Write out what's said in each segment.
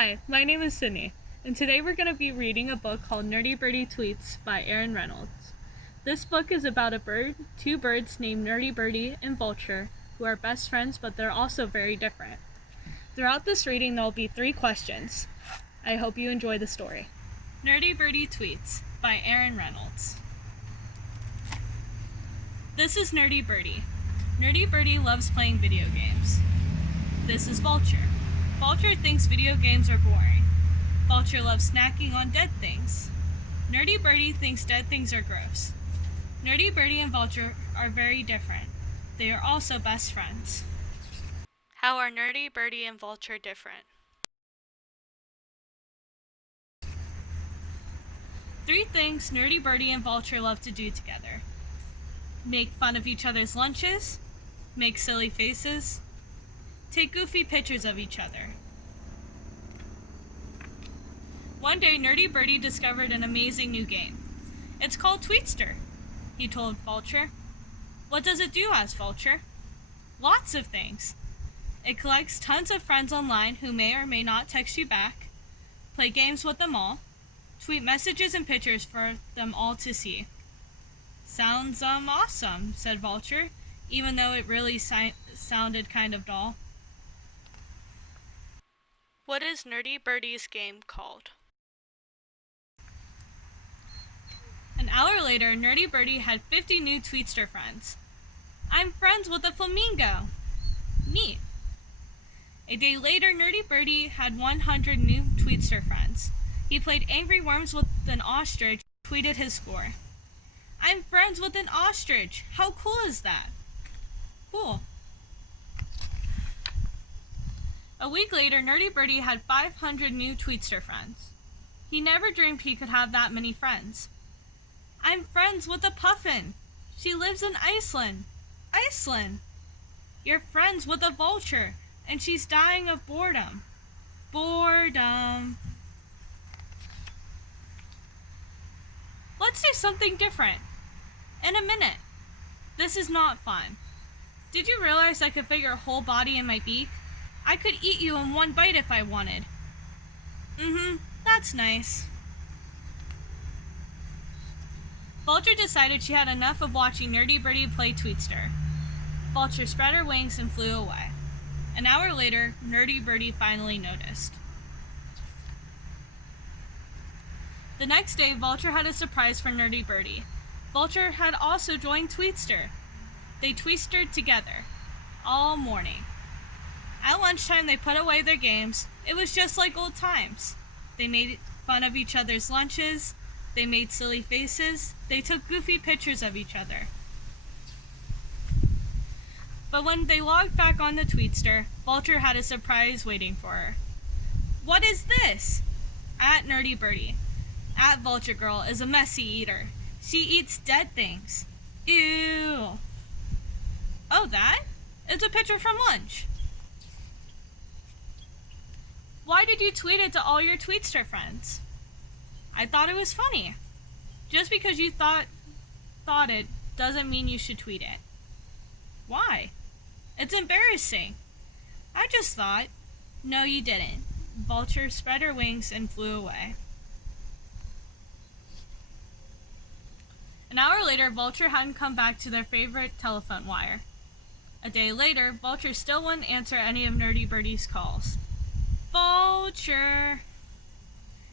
Hi, my name is Sydney, and today we're going to be reading a book called Nerdy Birdy Tweets by Aaron Reynolds. This book is about two birds named Nerdy Birdy and Vulture, who are best friends, but they're also very different. Throughout this reading, there will be 3 questions. I hope you enjoy the story. Nerdy Birdy Tweets by Aaron Reynolds. This is Nerdy Birdy. Nerdy Birdy loves playing video games. This is Vulture. Vulture thinks video games are boring. Vulture loves snacking on dead things. Nerdy Birdy thinks dead things are gross. Nerdy Birdy and Vulture are very different. They are also best friends. How are Nerdy Birdy and Vulture different? 3 things Nerdy Birdy and Vulture love to do together. Make fun of each other's lunches, make silly faces, take goofy pictures of each other. One day, Nerdy Birdy discovered an amazing new game. It's called Tweetster, he told Vulture. What does it do? Asked Vulture. Lots of things. It collects tons of friends online who may or may not text you back, play games with them all, tweet messages and pictures for them all to see. Sounds awesome, said Vulture, even though it really sounded kind of dull. What is Nerdy Birdy's game called? An hour later, Nerdy Birdy had 50 new Tweetster friends. I'm friends with a flamingo. Neat. A day later, Nerdy Birdy had 100 new Tweetster friends. He played Angry Worms with an ostrich, tweeted his score. I'm friends with an ostrich. How cool is that? Cool. A week later, Nerdy Birdy had 500 new Tweetster friends. He never dreamed he could have that many friends. I'm friends with a puffin. She lives in Iceland. Iceland! You're friends with a vulture, and she's dying of boredom. Boredom. Let's do something different. In a minute. This is not fun. Did you realize I could fit your whole body in my beak? I could eat you in one bite if I wanted. That's nice. Vulture decided she had enough of watching Nerdy Birdy play Tweetster. Vulture spread her wings and flew away. An hour later, Nerdy Birdy finally noticed. The next day, Vulture had a surprise for Nerdy Birdy. Vulture had also joined Tweetster. They tweestered together all morning. At lunchtime, they put away their games. It was just like old times. They made fun of each other's lunches. They made silly faces. They took goofy pictures of each other. But when they logged back on the Tweetster, Vulture had a surprise waiting for her. What is this? At Nerdy Birdy. At Vulture Girl is a messy eater. She eats dead things. Ew. Oh, that? It's a picture from lunch. Why did you tweet it to all your Tweetster friends? I thought it was funny. Just because you thought it doesn't mean you should tweet it. Why? It's embarrassing. I just thought. No, you didn't. Vulture spread her wings and flew away. An hour later, Vulture hadn't come back to their favorite telephone wire. A day later, Vulture still wouldn't answer any of Nerdy Birdy's calls. Vulture!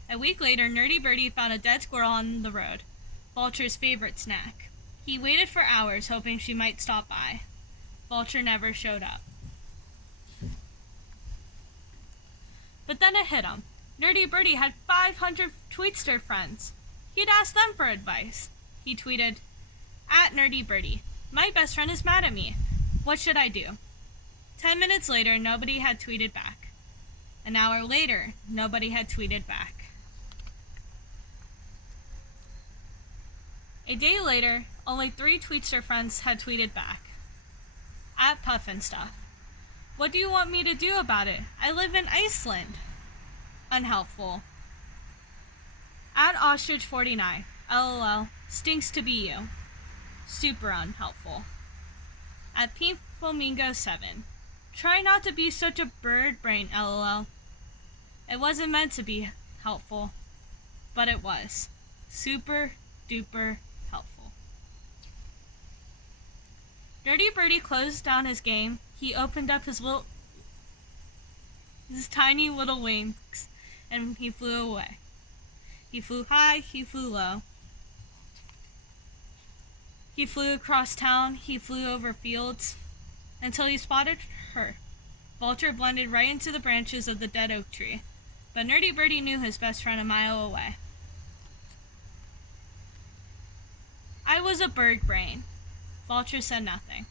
A week later, Nerdy Birdy found a dead squirrel on the road, Vulture's favorite snack. He waited for hours, hoping she might stop by. Vulture never showed up. But then it hit him. Nerdy Birdy had 500 Tweetster friends. He'd ask them for advice. He tweeted, At Nerdy Birdy, my best friend is mad at me. What should I do? 10 minutes later, nobody had tweeted back. An hour later, nobody had tweeted back. A day later, only 3 Tweetster friends had tweeted back. At Puffin Stuff. What do you want me to do about it? I live in Iceland. Unhelpful. At Ostrich49. LOL. Stinks to be you. Super unhelpful. At Pink Flamingo 7. Try not to be such a bird brain, LOL. A It wasn't meant to be helpful, but it was. Super duper helpful. Nerdy Birdie closed down his game. He opened up his tiny little wings, and he flew away. He flew high, he flew low. He flew across town, he flew over fields, until he spotted her. Vulture blended right into the branches of the dead oak tree, but Nerdy Birdie knew his best friend a mile away. I was a bird brain. Vulture said nothing.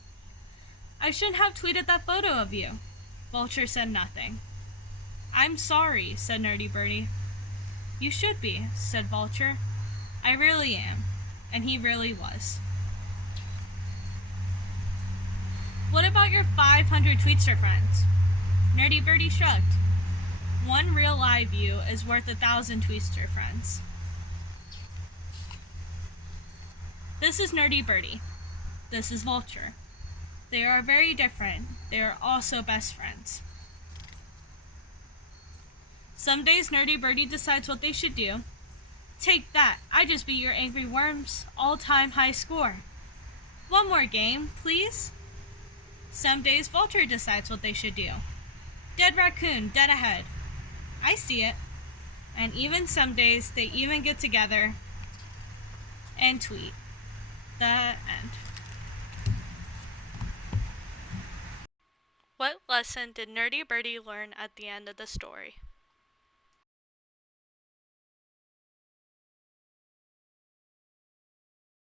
I shouldn't have tweeted that photo of you. Vulture said nothing. I'm sorry, said Nerdy Birdie. You should be, said Vulture. I really am. And he really was. What about your 500 Tweetster friends? Nerdy Birdie shrugged. One real live you is worth 1,000 Tweetster friends. This is Nerdy Birdie. This is Vulture. They are very different. They are also best friends. Some days Nerdy Birdie decides what they should do. Take that, I just beat your Angry Worm's all-time high score. One more game, please. Some days Vulture decides what they should do. Dead raccoon, dead ahead. I see it. And even some days they even get together and tweet. The end. What lesson did Nerdy Birdie learn at the end of the story?